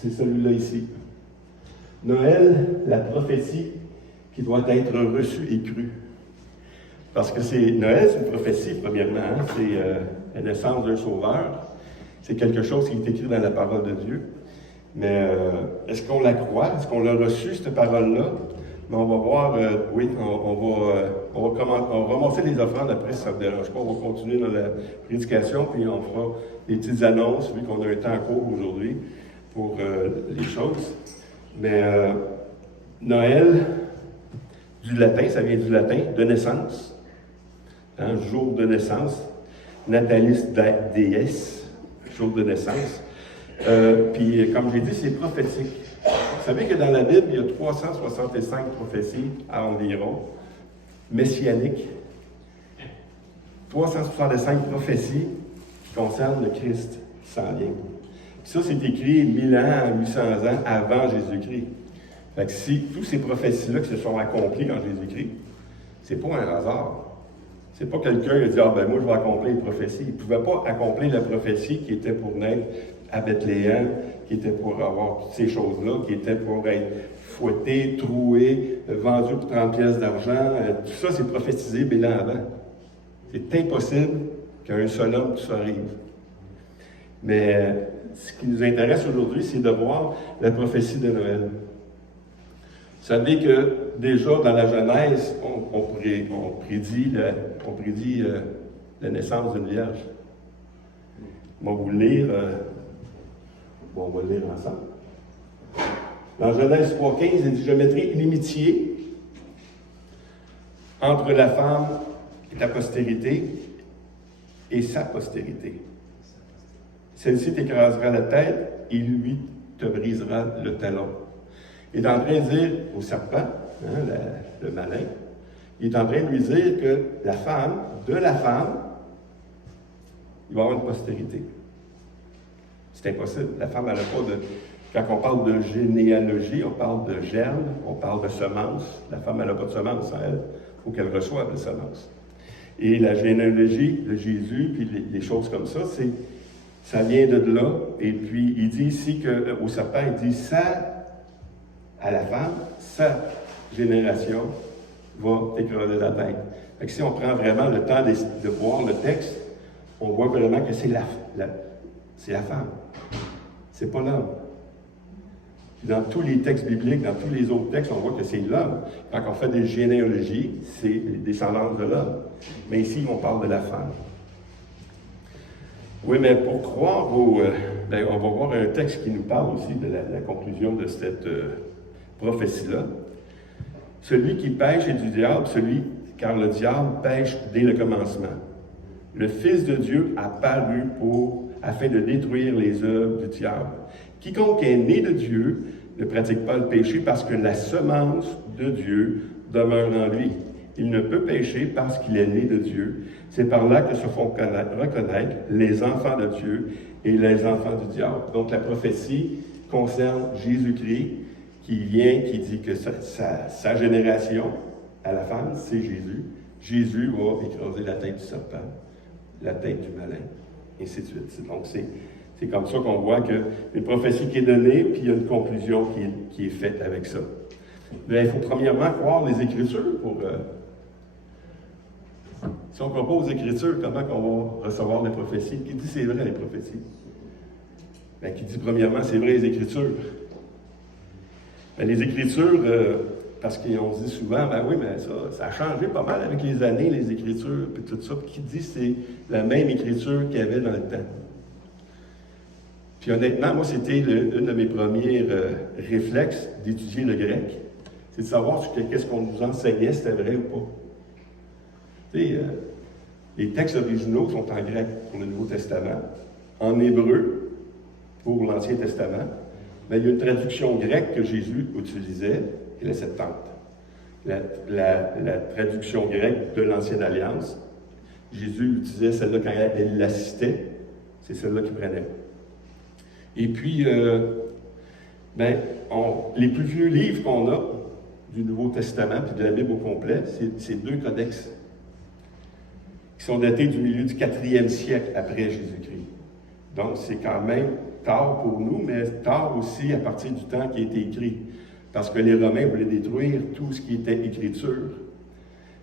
c'est celui-là ici. Noël, la prophétie qui doit être reçue et crue. Parce que Noël, c'est une prophétie, premièrement. Hein? C'est la naissance d'un sauveur. C'est quelque chose qui est écrit dans la parole de Dieu. Mais est-ce qu'on la croit? Est-ce qu'on l'a reçue, cette parole-là? Mais on va voir, oui, on va ramasser les offrandes après, si ça ne me dérange pas. On va continuer dans la prédication, puis on fera des petites annonces, vu qu'on a un temps court aujourd'hui pour les choses. Mais Noël, du latin, ça vient du latin, de naissance. Hein, jour de naissance. Natalis Dies, jour de naissance. Puis, comme j'ai dit, c'est prophétique. Vous savez que dans la Bible, il y a 365 prophéties environ, messianiques. 365 prophéties qui concernent le Christ qui s'en vient. Puis ça, c'est écrit 1000 ans, 800 ans avant Jésus-Christ. Fait que si tous ces prophéties-là qui se sont accomplies en Jésus-Christ, c'est pas un hasard. C'est pas quelqu'un qui a dit « Ah ben moi, je vais accomplir une prophétie ». Il ne pouvait pas accomplir la prophétie qui était pour naître à Bethléem, qui était pour avoir toutes ces choses-là, qui était pour être fouetté, troué, vendu pour 30 pièces d'argent. Tout ça, c'est prophétisé 1000 ans avant. C'est impossible qu'à un seul homme tout ça arrive. Mais ce qui nous intéresse aujourd'hui, c'est de voir la prophétie de Noël. Vous savez que déjà dans la Genèse, on prédit la naissance d'une vierge. On va vous le lire. On va le lire ensemble. Dans Genèse 3,15, il dit « Je mettrai une inimitié entre la femme et ta postérité et sa postérité. Celle-ci t'écrasera la tête et lui te brisera le talon. » Il est en train de dire au serpent, hein, le malin, il est en train de lui dire que de la femme, il va y avoir une postérité. C'est impossible. La femme, elle n'a pas de... Quand on parle de généalogie, on parle de germe, on parle de semence. La femme, elle n'a pas de semence en elle. Il faut qu'elle reçoive la semence. Et la généalogie de Jésus, puis les choses comme ça, ça vient de là. Et puis, il dit ici qu'au serpent, il dit ça à la femme, sa génération va t'écraser la tête. Fait que si on prend vraiment le temps de voir le texte, on voit vraiment que c'est la femme. C'est pas l'homme. Dans tous les textes bibliques, dans tous les autres textes, on voit que c'est l'homme. Quand on fait des généalogies, c'est les descendants de l'homme. Mais ici, on parle de la femme. Oui, mais pour croire on va voir un texte qui nous parle aussi de la conclusion de cette prophétie-là. Celui qui pêche est du diable, car le diable pêche dès le commencement. Le Fils de Dieu a paru afin de détruire les œuvres du diable. Quiconque est né de Dieu ne pratique pas le péché parce que la semence de Dieu demeure en lui. Il ne peut pécher parce qu'il est né de Dieu. C'est par là que se font reconnaître les enfants de Dieu et les enfants du diable. Donc la prophétie concerne Jésus-Christ qui dit que sa génération à la femme, c'est Jésus. Jésus va écraser la tête du serpent, la tête du malin, et ainsi de suite. Donc c'est comme ça qu'on voit qu'il y a une prophétie qui est donnée, puis il y a une conclusion qui est faite avec ça. Mais il faut premièrement croire les Écritures pour... si on ne croit pas aux Écritures, comment on va recevoir les prophéties? Qui dit c'est vrai les prophéties? Bien, qui dit premièrement c'est vrai les Écritures? Bien, les Écritures, parce qu'on se dit souvent, ben oui, mais ça a changé pas mal avec les années, les Écritures, puis tout ça. Qui dit c'est la même Écriture qu'il y avait dans le temps? Puis honnêtement, moi, c'était une de mes premiers réflexes d'étudier le grec. C'est de savoir qu'est-ce qu'on nous enseignait, c'était vrai ou pas. Tu sais, les textes originaux sont en grec pour le Nouveau Testament, en hébreu pour l'Ancien Testament, mais il y a une traduction grecque que Jésus utilisait, et la Septante. La traduction grecque de l'Ancienne Alliance, Jésus utilisait celle-là quand il la citait, c'est celle-là qu'il prenait. Et puis, les plus vieux livres qu'on a du Nouveau Testament puis de la Bible au complet, c'est 2 codex qui sont datés du milieu du 4e siècle après Jésus-Christ. Donc, c'est quand même tard pour nous, mais tard aussi à partir du temps qui a été écrit. Parce que les Romains voulaient détruire tout ce qui était écriture.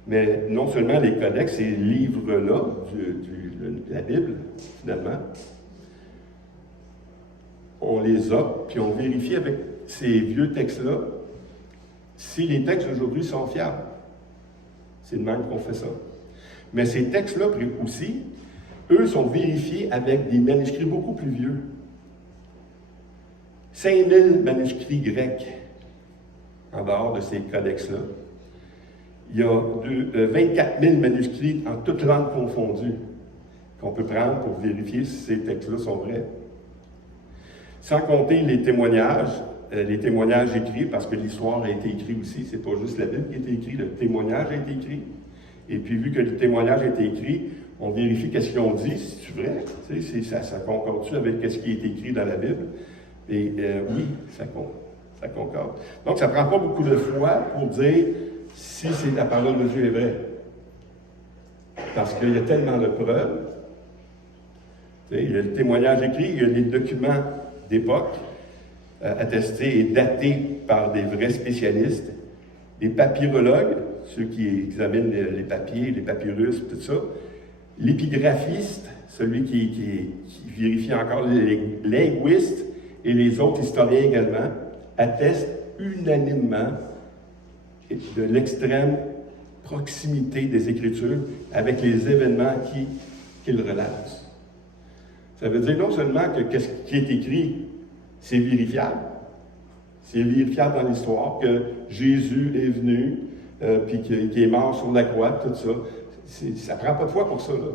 Mais non seulement les codex, ces livres-là, la Bible, finalement, on les a, puis on vérifie avec ces vieux textes-là si les textes d'aujourd'hui sont fiables. C'est de même qu'on fait ça. Mais ces textes-là aussi, eux, sont vérifiés avec des manuscrits beaucoup plus vieux. 5000 manuscrits grecs en dehors de ces codex-là. Il y a 24 000 manuscrits en toutes langues confondues qu'on peut prendre pour vérifier si ces textes-là sont vrais. Sans compter les témoignages écrits, parce que l'histoire a été écrite aussi, c'est pas juste la Bible qui a été écrite, le témoignage a été écrit. Et puis, vu que le témoignage a été écrit, on vérifie qu'est-ce qu'ils ont dit, si c'est vrai, ça concorde-tu avec ce qui est écrit dans la Bible? Et oui, ça concorde. Donc, ça ne prend pas beaucoup de foi pour dire si la parole de Dieu est vraie. Parce qu'il y a tellement de preuves. Il y a le témoignage écrit, il y a les documents d'époque, attestés et datés par des vrais spécialistes, des papyrologues, ceux qui examinent les papiers, les papyrus, tout ça, l'épigraphiste, celui qui vérifie encore les linguistes et les autres historiens également, attestent unanimement de l'extrême proximité des Écritures avec les événements qu'ils relatent. Ça veut dire non seulement que ce qui est écrit, c'est vérifiable dans l'histoire, que Jésus est venu, puis qu'il est mort sur la croix, tout ça. Ça ne prend pas de foi pour ça, là.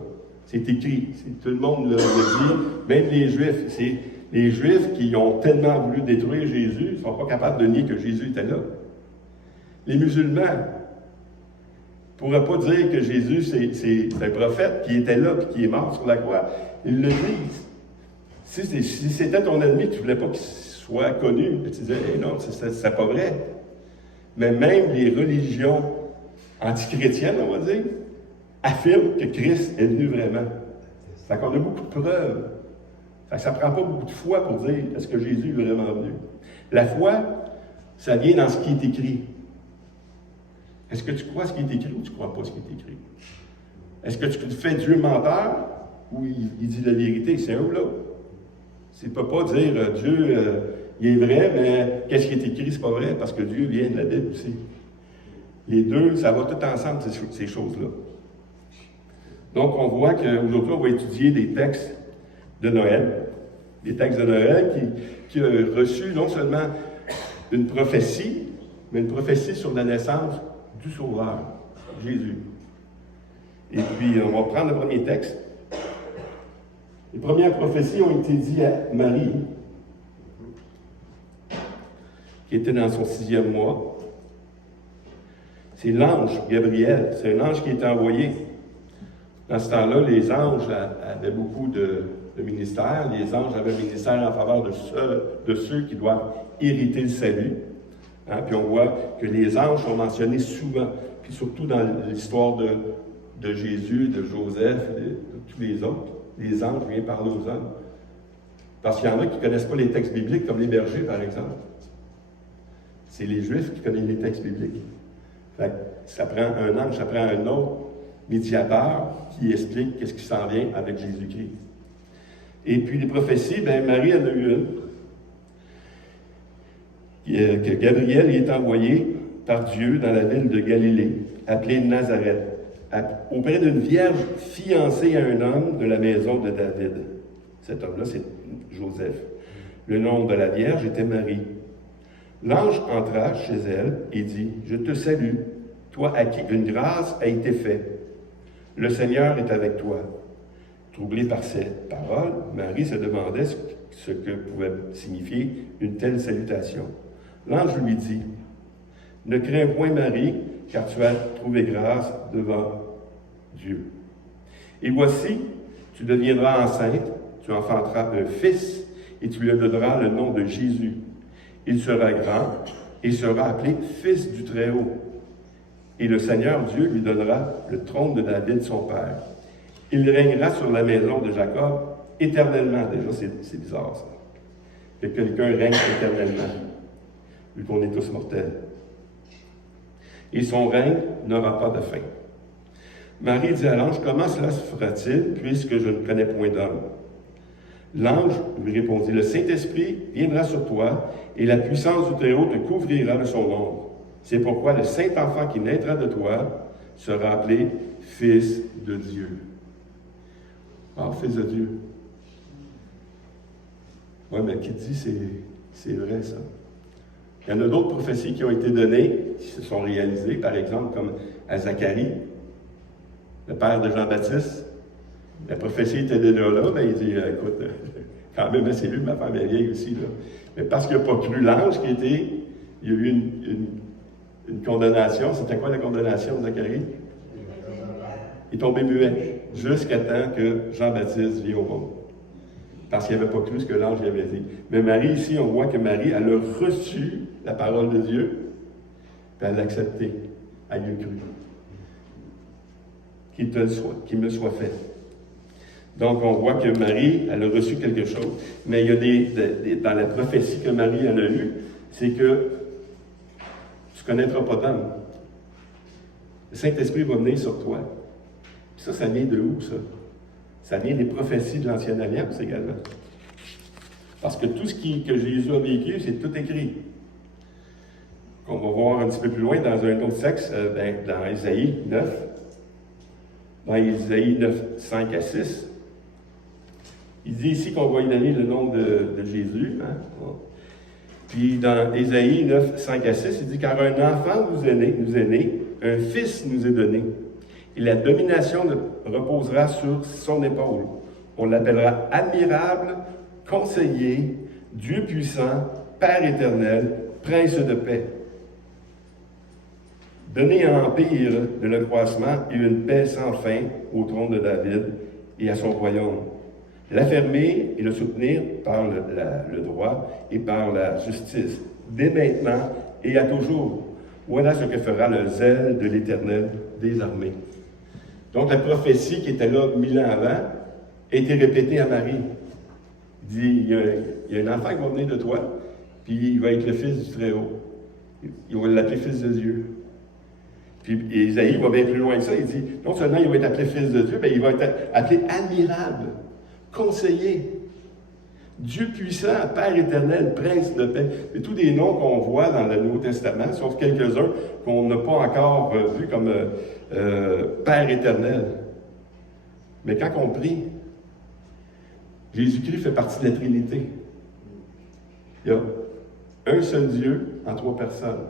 C'est écrit. Tout le monde le dit, même les Juifs. C'est les Juifs qui ont tellement voulu détruire Jésus, ne sont pas capables de nier que Jésus était là. Les musulmans ne pourraient pas dire que Jésus, c'est un prophète qui était là et qui est mort sur la croix. Ils le disent. Si c'était ton ennemi, tu ne voulais pas qu'il soit connu, tu disais, hey, non, c'est pas vrai. Mais même les religions antichrétiennes, on va dire, affirment que Christ est venu vraiment. Fait qu'on a beaucoup de preuves. Fait que ça ne prend pas beaucoup de foi pour dire est-ce que Jésus est vraiment venu. La foi, ça vient dans ce qui est écrit. Est-ce que tu crois ce qui est écrit ou tu ne crois pas ce qui est écrit? Est-ce que tu fais Dieu menteur ou il dit la vérité? C'est un ou l'autre. Tu ne peux pas dire Dieu, il est vrai, mais qu'est-ce qui est écrit, c'est pas vrai, parce que Dieu vient de la Bible aussi. Les deux, ça va tout ensemble, ces choses-là. Donc, on voit qu'aujourd'hui, on va étudier des textes de Noël. Des textes de Noël qui ont reçu non seulement une prophétie, mais une prophétie sur la naissance du Sauveur, Jésus. Et puis, on va prendre le premier texte. Les premières prophéties ont été dites à Marie, qui était dans son 6e mois. C'est l'ange Gabriel, c'est un ange qui était envoyé. Dans ce temps-là, les anges avaient beaucoup de ministères. Les anges avaient un ministère en faveur de ceux qui doivent hériter le salut. Hein? Puis on voit que les anges sont mentionnés souvent, puis surtout dans l'histoire de Jésus, de Joseph, de tous les autres. Les anges viennent parler aux hommes. Parce qu'il y en a qui ne connaissent pas les textes bibliques, comme les bergers, par exemple. C'est les Juifs qui connaissent les textes bibliques. Fait que ça prend un ange, ça prend un autre médiateur qui explique qu'est-ce qui s'en vient avec Jésus-Christ. Et puis les prophéties, Marie en a eu une, que Gabriel y est envoyé par Dieu dans la ville de Galilée, appelée Nazareth, auprès d'une vierge fiancée à un homme de la maison de David. Cet homme-là, c'est Joseph. Le nom de la vierge était Marie. L'ange entra chez elle et dit, « Je te salue, toi à qui une grâce a été faite. Le Seigneur est avec toi. » Troublée par cette parole, Marie se demandait ce que pouvait signifier une telle salutation. L'ange lui dit, « Ne crains point, Marie, car tu as trouvé grâce devant Dieu. Et voici, tu deviendras enceinte, tu enfanteras un fils, et tu lui donneras le nom de Jésus. Il sera grand et sera appelé Fils du Très-Haut. Et le Seigneur Dieu lui donnera le trône de David, son père. Il régnera sur la maison de Jacob éternellement. Déjà, c'est bizarre, ça. que quelqu'un règne éternellement, vu qu'on est tous mortels. Et son règne n'aura pas de fin. Marie dit à l'ange, comment cela se fera-t-il, puisque je ne connais point d'homme? L'ange lui répondit, le Saint-Esprit viendra sur toi, et la puissance du Très-Haut te couvrira de son ombre. C'est pourquoi le Saint-Enfant qui naîtra de toi sera appelé Fils de Dieu. Ah, Fils de Dieu. Oui, mais qui dit c'est vrai, ça? Il y en a d'autres prophéties qui ont été données, qui se sont réalisées, par exemple, comme à Zacharie, le père de Jean-Baptiste. La prophétie était déjà là, mais il dit, écoute, quand même, c'est lui, ma femme est vieille aussi, là. Mais parce qu'il n'a pas cru l'ange qui était, il y a eu une condamnation. C'était quoi la condamnation de Zacharie? Il est tombé muet, jusqu'à temps que Jean-Baptiste vienne au monde. Parce qu'il n'avait pas cru ce que l'ange lui avait dit. Mais Marie, ici, on voit que Marie, elle a reçu la parole de Dieu, puis elle l'a acceptée. Elle y a cru. Qu'il me soit fait. Donc, on voit que Marie, elle a reçu quelque chose. Mais il y a dans la prophétie que Marie elle a eue, c'est que tu ne connaîtras pas d'homme. Le Saint-Esprit va venir sur toi. Puis ça vient de où, ça? Ça vient des prophéties de l'Ancienne Alliance également. Parce que tout ce que Jésus a vécu, c'est tout écrit. On va voir un petit peu plus loin dans un autre texte, dans Isaïe 9. Dans Isaïe 9, 5 à 6. Il dit ici qu'on va y donner le nom de Jésus. Hein? Puis dans Isaïe 9, 5 à 6, il dit « Car un enfant nous est né, un fils nous est donné, et la domination reposera sur son épaule. On l'appellera admirable, conseiller, Dieu puissant, Père éternel, Prince de paix. Donner un empire de l'accroissement et une paix sans fin au trône de David et à son royaume. L'affermir et le soutenir par le droit et par la justice, dès maintenant et à toujours. Voilà ce que fera le zèle de l'Éternel des armées. » Donc la prophétie qui était là 1000 ans avant a été répétée à Marie. Il dit, il y a un enfant qui va venir de toi, puis il va être le fils du Très-Haut. Il va l'appeler fils de Dieu. Puis Isaïe va bien plus loin que ça. Il dit, non seulement il va être appelé fils de Dieu, mais il va être appelé admirable, conseiller, Dieu puissant, Père éternel, Prince de paix. C'est tous des noms qu'on voit dans le Nouveau Testament, sauf quelques-uns qu'on n'a pas encore vus comme Père éternel. Mais quand on prie, Jésus-Christ fait partie de la Trinité. Il y a un seul Dieu en 3 personnes.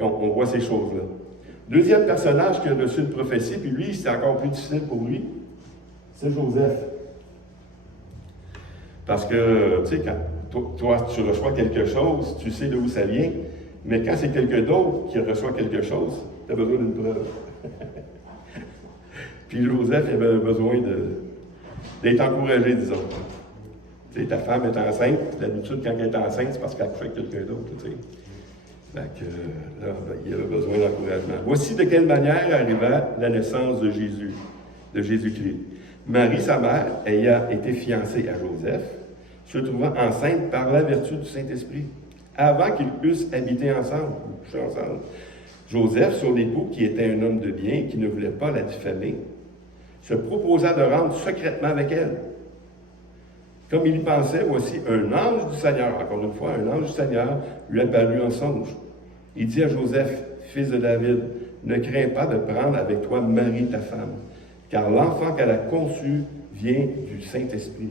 On voit ces choses-là. Deuxième personnage qui a reçu une prophétie, puis lui, c'est encore plus difficile pour lui, c'est Joseph. Parce que, tu sais, quand toi, tu reçois quelque chose, tu sais d'où ça vient, mais quand c'est quelqu'un d'autre qui reçoit quelque chose, tu as besoin d'une preuve. Puis Joseph il avait besoin d'être encouragé, disons. Tu sais, ta femme est enceinte, d'habitude, quand elle est enceinte, c'est parce qu'elle couche avec quelqu'un d'autre, tu sais. Donc, là, il avait besoin d'encouragement. Voici de quelle manière arriva la naissance de Jésus, de Jésus-Christ. Marie, sa mère, ayant été fiancée à Joseph, se trouvant enceinte par la vertu du Saint-Esprit, avant qu'ils eussent habité ensemble, couché ensemble. Joseph, son époux, qui était un homme de bien et qui ne voulait pas la diffamer, se proposa de rentrer secrètement avec elle. Comme il y pensait, voici un ange du Seigneur, encore une fois, un ange du Seigneur lui apparut en songe. Il dit à Joseph, fils de David, ne crains pas de prendre avec toi Marie, ta femme, car l'enfant qu'elle a conçu vient du Saint-Esprit.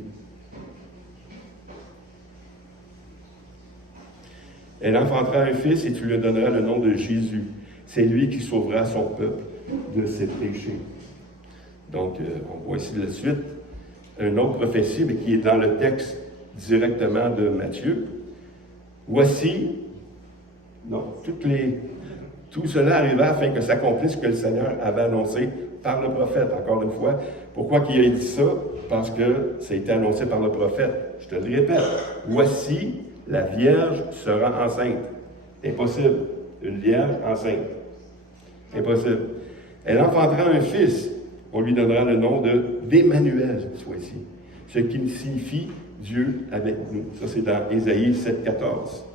Elle enfantera un fils et tu lui donneras le nom de Jésus. C'est lui qui sauvera son peuple de ses péchés. Donc, on voit ici de la suite une autre prophétie, mais qui est dans le texte directement de Matthieu. Voici, non, tout cela arriva afin que s'accomplisse ce que le Seigneur avait annoncé par le prophète, encore une fois. Pourquoi qu'il a dit ça? Parce que ça a été annoncé par le prophète. Je te le répète. Voici, la Vierge sera enceinte. Impossible. Une Vierge enceinte. Impossible. Elle enfantera un fils. On lui donnera le nom d'Emmanuel, cette fois-ci. Ce qui signifie Dieu avec nous. Ça, c'est dans Ésaïe 7, 14.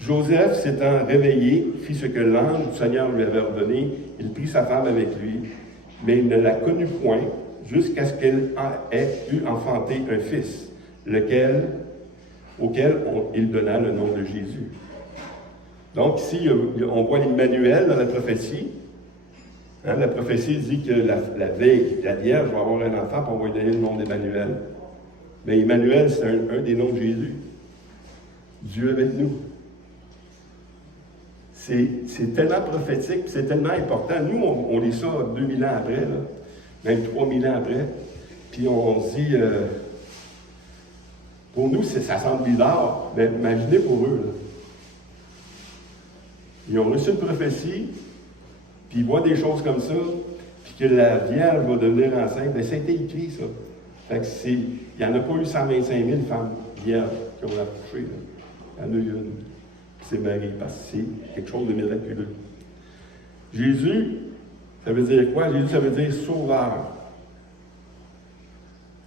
Joseph, s'étant réveillé, fit ce que l'ange du Seigneur lui avait ordonné. Il prit sa femme avec lui, mais il ne la connut point jusqu'à ce qu'elle ait eu enfanté un fils, auquel il donna le nom de Jésus. Donc ici, on voit l'Emmanuel dans la prophétie. Hein, la prophétie dit que la Vierge va avoir un enfant, puis on va lui donner le nom d'Emmanuel. Mais Emmanuel, c'est un des noms de Jésus. Dieu avec nous. C'est tellement prophétique, c'est tellement important. Nous, on lit ça 2000 ans après, là, même 3000 ans après, puis on se dit, pour nous, ça semble bizarre, mais imaginez pour eux. Là. Ils ont reçu une prophétie, puis ils voient des choses comme ça, puis que la Vierge va devenir enceinte. Bien, ça a été écrit, ça. Fait que il n'y en a pas eu 125 000 femmes vierges qui ont accouché. Là. Il y en a eu une. C'est Marie, parce que c'est quelque chose de miraculeux. Jésus, ça veut dire quoi? Jésus, ça veut dire sauveur.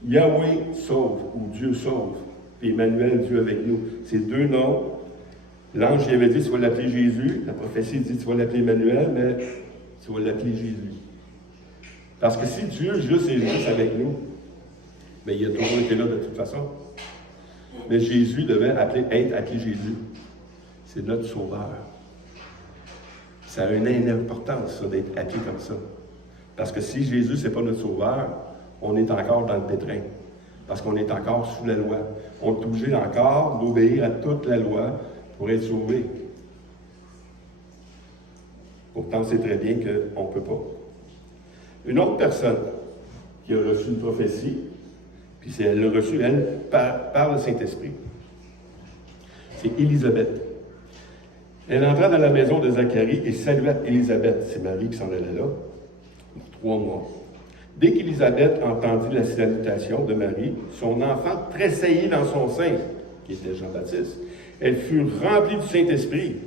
Yahweh sauve, ou Dieu sauve. Puis Emmanuel, Dieu avec nous. C'est deux noms. L'ange, il avait dit, tu vas l'appeler Jésus. La prophétie dit, tu vas l'appeler Emmanuel, mais tu vas l'appeler Jésus. Parce que si Dieu juste est juste avec nous, bien, il a toujours été là de toute façon. Mais Jésus devait être appelé Jésus. C'est notre sauveur. Ça a une importance, ça, d'être appelé comme ça. Parce que si Jésus, ce n'est pas notre sauveur, on est encore dans le pétrin. Parce qu'on est encore sous la loi. On est obligé encore d'obéir à toute la loi pour être sauvé. Pourtant, c'est très bien qu'on ne peut pas. Une autre personne qui a reçu une prophétie, puis elle l'a reçue, elle, par le Saint-Esprit. C'est Élisabeth. Elle entra dans la maison de Zacharie et salua Élisabeth. C'est Marie qui s'en allait là, pour 3 mois. Dès qu'Élisabeth entendit la salutation de Marie, son enfant tressaillit dans son sein, qui était Jean-Baptiste. Elle fut remplie du Saint-Esprit.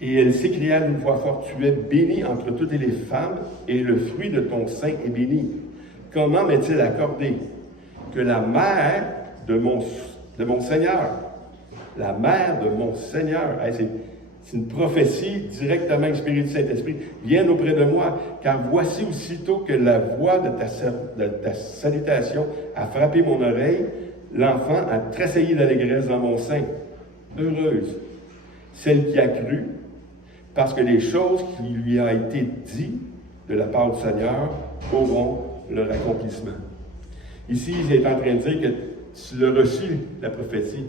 Et elle s'écria d'une voix forte, « Tu es bénie entre toutes les femmes, et le fruit de ton sein est béni. Comment m'est-il accordé que la mère de mon Seigneur, la mère de mon Seigneur, c'est une prophétie directement inspirée du Saint-Esprit, vienne auprès de moi, car voici aussitôt que la voix de ta salutation a frappé mon oreille, l'enfant a tressailli d'allégresse dans mon sein. Heureuse, celle qui a cru, parce que les choses qui lui ont été dites de la part du Seigneur auront leur accomplissement. Ici, il est en train de dire que tu l'as reçu, la prophétie.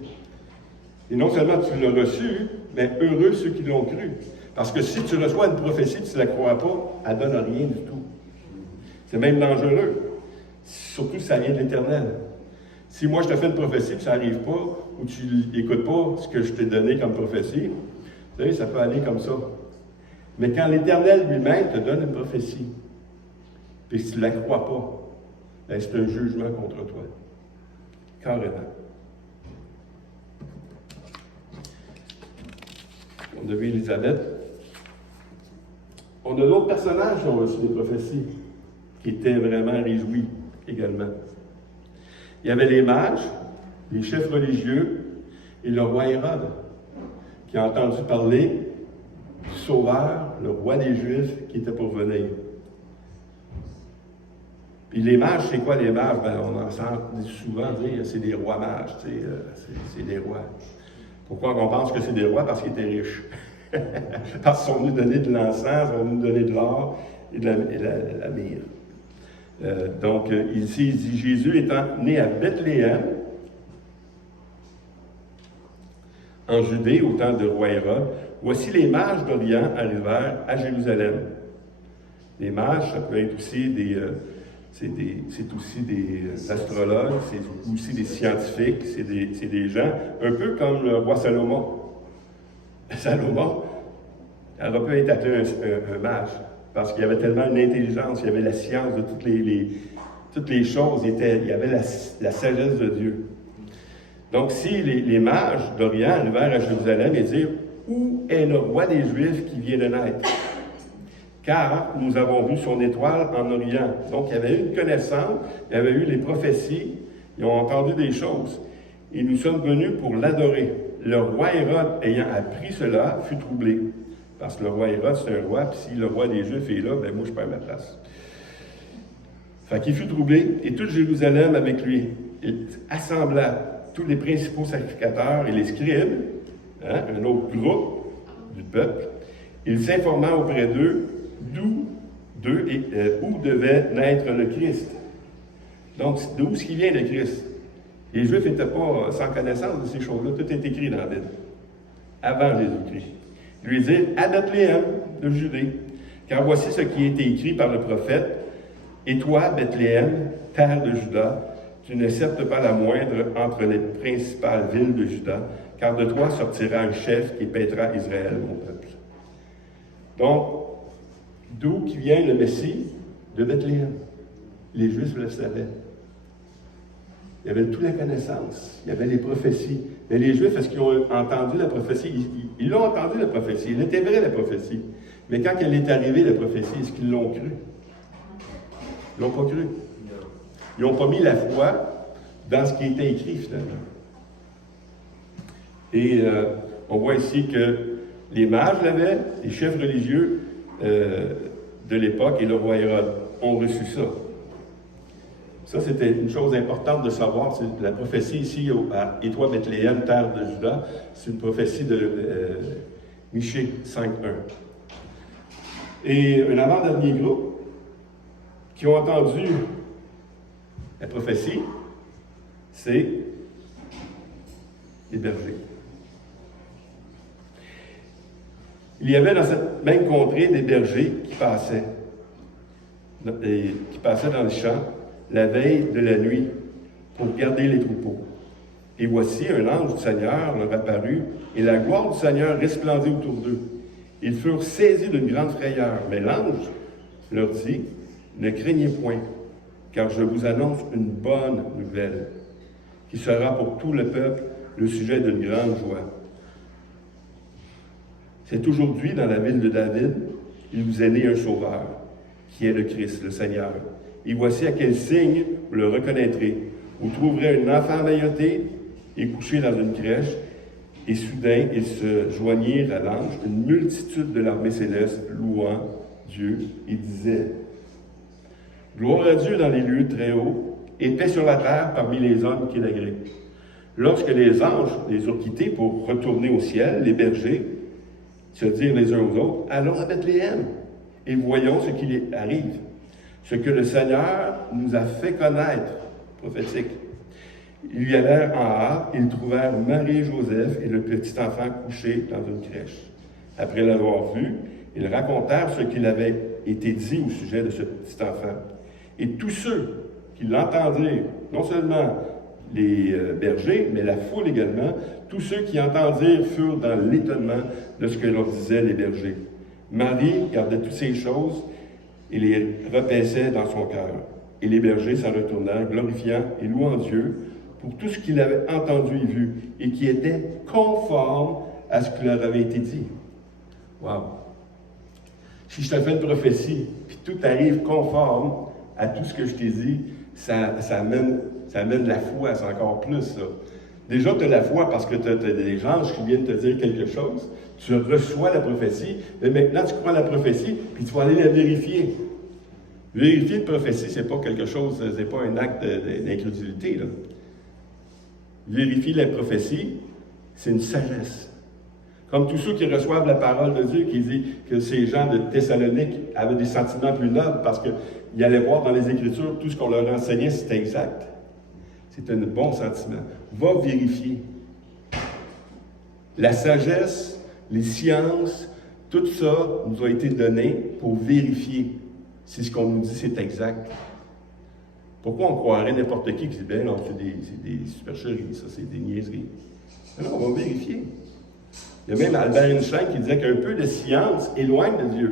Et non seulement tu l'as reçu, mais heureux ceux qui l'ont cru. Parce que si tu reçois une prophétie et tu ne la crois pas, elle ne donne rien du tout. C'est même dangereux. Surtout si ça vient de l'Éternel. Si moi je te fais une prophétie et ça n'arrive pas, ou tu n'écoutes pas ce que je t'ai donné comme prophétie, vous savez, ça peut aller comme ça. Mais quand l'Éternel lui-même te donne une prophétie, puis si tu ne la crois pas, ben c'est un jugement contre toi. Carrément. On a vu Élisabeth. On a d'autres personnages qui ont reçu des prophéties, qui étaient vraiment réjouis également. Il y avait les mages, les chefs religieux et le roi Hérode, qui a entendu parler du Sauveur, le roi des Juifs, qui était pour venir. Puis les mages, c'est quoi les mages? Ben, on entend souvent dire c'est des rois mages, c'est des rois. Pourquoi on pense que c'est des rois? Parce qu'ils étaient riches. Parce qu'ils sont venus donner de l'encens, ils sont venus donner de l'or et de la myrrhe. Donc, ici, il dit Jésus étant né à Bethléem, en Judée, au temps de roi Hérode, voici les mages d'Orient arrivèrent à Jérusalem. Les mages, ça peut être aussi c'est aussi des astrologues, c'est aussi des scientifiques, c'est des gens, un peu comme le roi Salomon. Salomon aurait pu être appelé un mage, parce qu'il y avait tellement d'intelligence, il y avait la science de toutes les choses, il y avait la sagesse de Dieu. Donc, si les mages d'Orient arrivèrent à Jérusalem et dirent « Où est le roi des Juifs qui vient de naître? Car nous avons vu son étoile en Orient. » Donc, il y avait eu une connaissance, il y avait eu les prophéties, Ils ont entendu des choses. Et nous sommes venus pour l'adorer. Le roi Hérode, ayant appris cela, fut troublé. Parce que le roi Hérode, c'est un roi, puis si le roi des Juifs est là, ben moi, je perds ma place. Fait qu'il fut troublé, et toute Jérusalem avec lui. Il assembla tous les principaux sacrificateurs et les scribes, un autre groupe du peuple. Il s'informa auprès d'eux où devait naître le Christ. Donc, d'où est-ce qu'il vient le Christ? Les Juifs n'étaient pas sans connaissance de ces choses-là. Tout est écrit dans la Bible, avant Jésus-Christ. Il lui dit, à Bethléem de Judée, car voici ce qui a été écrit par le prophète. Et toi, Bethléem, terre de Juda, tu ne certes pas la moindre entre les principales villes de Juda, car de toi sortira un chef qui paîtra Israël, mon peuple. Donc, d'où qui vient le Messie? De Bethléem. Les Juifs le savaient. Il y avait toute la connaissance, il y avait les prophéties. Mais les Juifs, est-ce qu'ils ont entendu la prophétie? Ils l'ont entendu, la prophétie. Il était vrai, la prophétie. Mais quand elle est arrivée, la prophétie, est-ce qu'ils l'ont cru? Ils ne l'ont pas cru. Ils n'ont pas mis la foi dans ce qui était écrit, finalement. Et on voit ici que les mages l'avaient, les chefs religieux de l'époque et le roi Hérode ont reçu ça. Ça, c'était une chose importante de savoir. C'est la prophétie ici, et toi, Bethléem, terre de Juda, c'est une prophétie de Michée 5.1. Et un avant-dernier groupe qui ont entendu la prophétie, c'est les bergers. Il y avait dans cette même contrée des bergers qui passaient dans les champs la veille de la nuit pour garder les troupeaux. Et voici, un ange du Seigneur leur apparut, et la gloire du Seigneur resplendit autour d'eux. Ils furent saisis d'une grande frayeur, mais l'ange leur dit, « Ne craignez point, car je vous annonce une bonne nouvelle, qui sera pour tout le peuple le sujet d'une grande joie. C'est aujourd'hui, dans la ville de David, il vous est né un sauveur, qui est le Christ, le Seigneur. Et voici à quel signe vous le reconnaîtrez. Vous trouverez un enfant mailloté et couché dans une crèche, et soudain, ils se joignirent à l'ange, une multitude de l'armée céleste louant Dieu et disaient, « Gloire à Dieu dans les lieux très hauts, et paix sur la terre parmi les hommes qui l'agréent. » Lorsque les anges les ont quittés pour retourner au ciel, les bergers se dirent les uns aux autres, « Allons à Bethléem, et voyons ce qui arrive. » Ce que le Seigneur nous a fait connaître, prophétique. Ils y allèrent en hâte, ils trouvèrent Marie et Joseph et le petit enfant couché dans une crèche. Après l'avoir vu, ils racontèrent ce qu'il avait été dit au sujet de ce petit enfant. Et tous ceux qui l'entendirent, non seulement les bergers, mais la foule également, tous ceux qui entendirent furent dans l'étonnement de ce que leur disaient les bergers. Marie gardait toutes ces choses et les repaissait dans son cœur. Et les bergers s'en retournèrent, glorifiant et louant Dieu pour tout ce qu'ils avaient entendu et vu, et qui était conforme à ce qui leur avait été dit. Wow! Si je te fais une prophétie, puis tout arrive conforme à tout ce que je t'ai dit, ça amène la foi, c'est encore plus ça. Déjà, tu as la foi parce que tu as des anges qui viennent te dire quelque chose. Tu reçois la prophétie, mais maintenant tu crois à la prophétie, puis tu vas aller la vérifier. Vérifier une prophétie, c'est pas quelque chose, c'est pas un acte d'incrédulité. Là. Vérifier la prophétie, c'est une sagesse. Comme tous ceux qui reçoivent la parole de Dieu, qui dit que ces gens de Thessalonique avaient des sentiments plus nobles parce qu'ils allaient voir dans les Écritures tout ce qu'on leur enseignait, c'était exact. C'est un bon sentiment. Va vérifier. La sagesse, les sciences, tout ça nous a été donné pour vérifier si ce qu'on nous dit c'est exact. Pourquoi on croirait n'importe qui dit, ben non, c'est des supercheries, ça, c'est des niaiseries. Non, on va vérifier. Il y a même Albert Einstein qui disait qu'un peu de science éloigne de Dieu,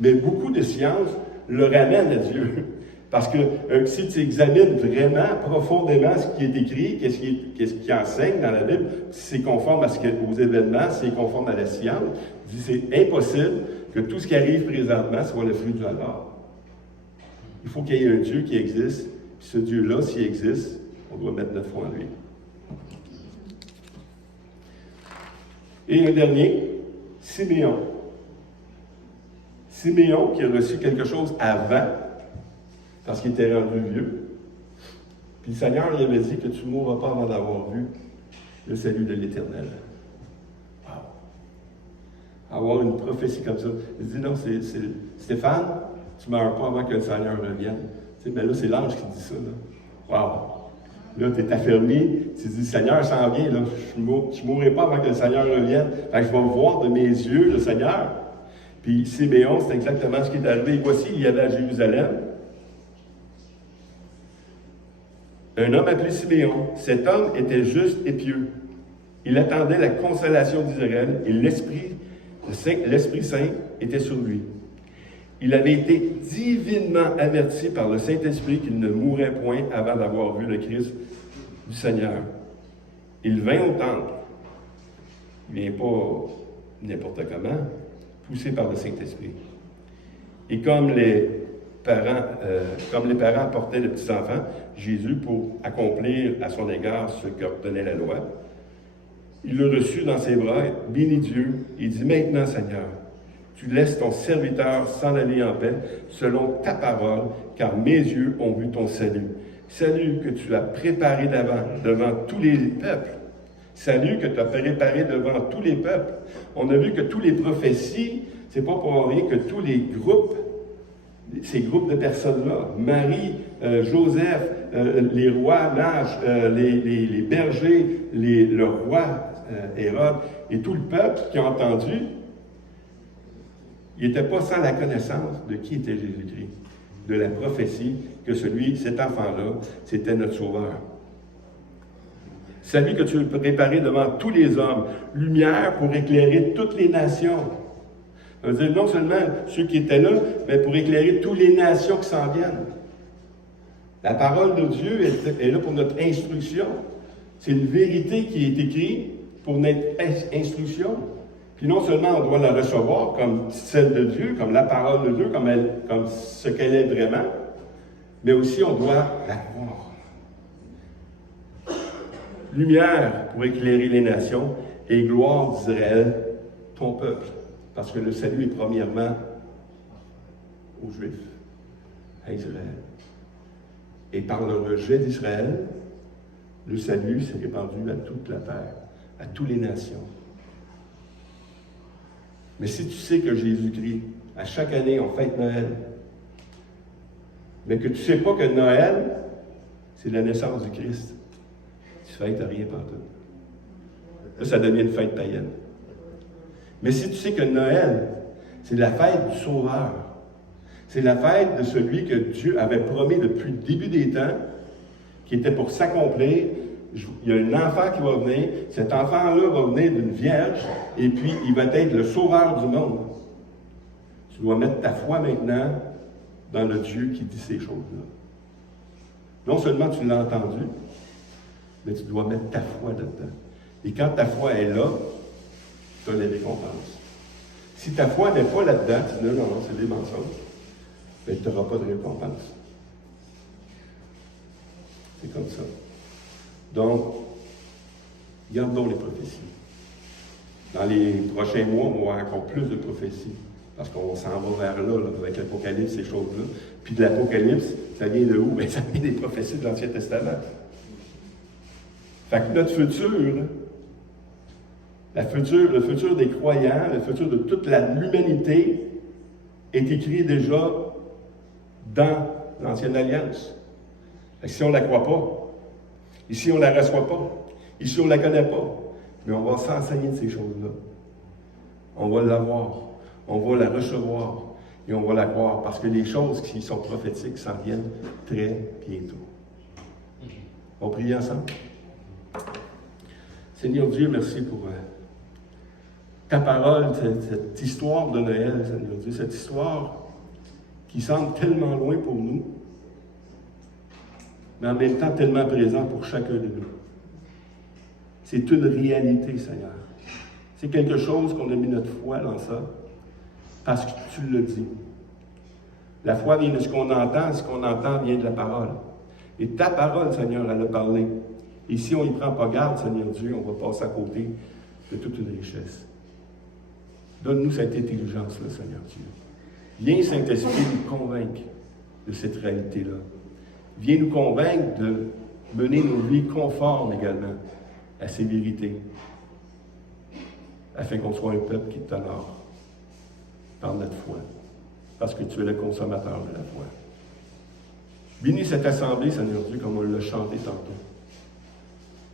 mais beaucoup de science le ramène à Dieu. Parce que si tu examines vraiment, profondément ce qui est écrit, qu'est-ce qui enseigne dans la Bible, si c'est conforme aux événements, si c'est conforme à la science, c'est impossible que tout ce qui arrive présentement soit le fruit du hasard. Il faut qu'il y ait un Dieu qui existe, puis ce Dieu-là, s'il existe, On doit mettre notre foi en lui. Et un dernier, Siméon. Siméon qui a reçu quelque chose avant, parce qu'il était rendu vieux. Puis le Seigneur lui avait dit que tu ne mourras pas avant d'avoir vu le salut de l'Éternel. Wow! Avoir une prophétie comme ça. Il dit non, c'est Stéphane, tu ne meurs pas avant que le Seigneur revienne. Tu sais, ben là, c'est l'ange qui dit ça. Là. Wow! Là, tu es affermi, tu dis, Seigneur s'en vient, là, je ne mourrai pas avant que le Seigneur revienne. Fait que je vais voir de mes yeux le Seigneur. Puis Siméon, c'est exactement ce qui est arrivé. Voici, il y avait à Jérusalem un homme appelé Siméon. Cet homme était juste et pieux. Il attendait la consolation d'Israël et l'Esprit Saint était sur lui. Il avait été divinement averti par le Saint-Esprit qu'il ne mourrait point avant d'avoir vu le Christ du Seigneur. Il vint au temple. Il ne vient pas n'importe comment, poussé par le Saint-Esprit. Et comme les parents portaient de petits-enfants, Jésus, pour accomplir à son égard ce qu'ordonnait la loi, il le reçut dans ses bras, bénit Dieu, et dit, « Maintenant, Seigneur, tu laisses ton serviteur s'en aller en paix, selon ta parole, car mes yeux ont vu ton salut. Salut que tu as préparé devant tous les peuples. Salut que tu as préparé devant tous les peuples. » On a vu que tous les prophéties, c'est pas pour rien que tous les groupes, ces groupes de personnes-là, Marie, Joseph, les rois mages, les bergers, le roi Hérode et tout le peuple qui a entendu, il n'était pas sans la connaissance de qui était Jésus-Christ, de la prophétie que cet enfant-là, c'était notre Sauveur. Salut que tu as préparé devant tous les hommes, lumière pour éclairer toutes les nations. Ça veut dire non seulement ceux qui étaient là, mais pour éclairer toutes les nations qui s'en viennent. La parole de Dieu est là pour notre instruction. C'est une vérité qui est écrite pour notre instruction. Puis non seulement on doit la recevoir comme celle de Dieu, comme la parole de Dieu, comme ce qu'elle est vraiment, mais aussi on doit la croire. Lumière pour éclairer les nations et gloire d'Israël, ton peuple. Parce que le salut est premièrement aux Juifs, à Israël. Et par le rejet d'Israël, le salut s'est répandu à toute la terre, à toutes les nations. Mais si tu sais que Jésus-Christ, à chaque année, on fête Noël, mais que tu ne sais pas que Noël, c'est la naissance du Christ, tu ne fêtes rien partout. Là, ça devient une fête païenne. Mais si tu sais que Noël, c'est la fête du Sauveur, c'est la fête de celui que Dieu avait promis depuis le début des temps, qui était pour s'accomplir. Il y a un enfant qui va venir, cet enfant-là va venir d'une vierge, et puis il va être le sauveur du monde. Tu dois mettre ta foi maintenant dans le Dieu qui dit ces choses-là. Non seulement tu l'as entendu, mais tu dois mettre ta foi là-dedans. Et quand ta foi est là, tu as les récompenses. Si ta foi n'est pas là-dedans, tu dis non, c'est des mensonges, mais tu n'auras pas de récompense. C'est comme ça. Donc, gardons les prophéties. Dans les prochains mois, on va avoir encore plus de prophéties, parce qu'on s'en va vers là, avec l'Apocalypse, ces choses-là. Puis de l'Apocalypse, ça vient de où? Bien, ça vient des prophéties de l'Ancien Testament. Fait que notre futur, le futur des croyants, le futur de toute l'humanité est écrit déjà dans l'Ancienne Alliance. Fait que si on ne la croit pas, ici on ne la reçoit pas, ici on ne la connaît pas, mais on va s'enseigner de ces choses-là. On va l'avoir, on va la recevoir et on va la croire parce que les choses qui sont prophétiques s'en viennent très bientôt. On prie ensemble. Seigneur Dieu, merci pour ta parole, cette histoire de Noël, Seigneur Dieu, cette histoire qui semble tellement loin pour nous, mais en même temps tellement présent pour chacun de nous. C'est une réalité, Seigneur. C'est quelque chose qu'on a mis notre foi dans ça, parce que tu le dis. La foi vient de ce qu'on entend vient de la parole. Et ta parole, Seigneur, elle a parlé. Et si on n'y prend pas garde, Seigneur Dieu, on va passer à côté de toute une richesse. Donne-nous cette intelligence-là, Seigneur Dieu. Viens, Saint-Esprit, nous convaincre de cette réalité-là. Viens nous convaincre de mener nos vies conformes également à ces vérités, afin qu'on soit un peuple qui t'honore par notre foi, parce que tu es le consommateur de la foi. Bénis cette assemblée, Seigneur Dieu, comme on l'a chanté tantôt.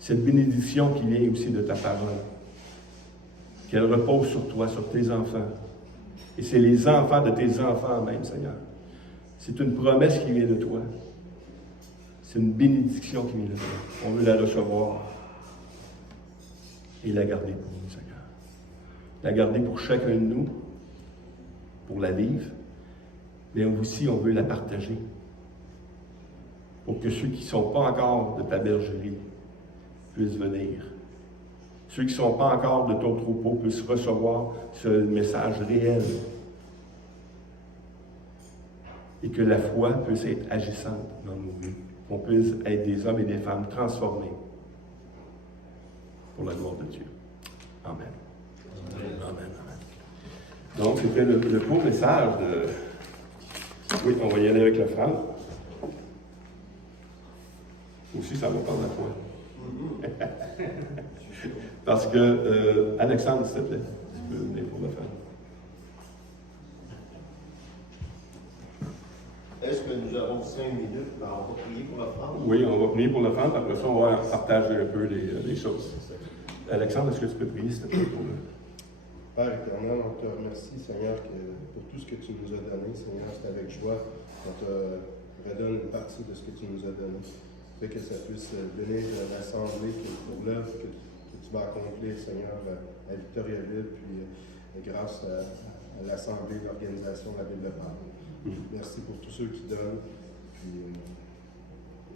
Cette bénédiction qui vient aussi de ta parole, qu'elle repose sur toi, sur tes enfants. Et c'est les enfants de tes enfants même, Seigneur. C'est une promesse qui vient de toi. C'est une bénédiction qui vient de toi. On veut la recevoir et la garder pour nous, Seigneur. La garder pour chacun de nous, pour la vivre, mais aussi on veut la partager. Pour que ceux qui ne sont pas encore de ta bergerie puissent venir. Ceux qui ne sont pas encore de ton troupeau puissent recevoir ce message réel. Et que la foi puisse être agissante dans nos vies. Qu'on puisse être des hommes et des femmes transformés pour la gloire de Dieu. Amen. Amen. Amen. Amen. Donc, c'était le court message de... Oui, on va y aller avec la phrase. Aussi, ça va prendre la foi. Parce que, Alexandre, s'il te plaît, tu peux venir pour le faire. Est-ce que nous avons 5 minutes? On va prier pour l'offrande? Oui, on va prier pour l'offrande. Après ça, on va partager un peu les choses. Alexandre, est-ce que tu peux prier, s'il te plaît, pour le... Père éternel, on te remercie, Seigneur, pour tout ce que tu nous as donné. Seigneur, c'est avec joie qu'on te redonne une partie de ce que tu nous as donné. Fait que ça puisse venir de l'Assemblée pour l'œuvre que tu vas accomplir, Seigneur, à Victoriaville, puis grâce à l'Assemblée, l'organisation de la Ville de Pâques. Merci pour tous ceux qui donnent. Puis,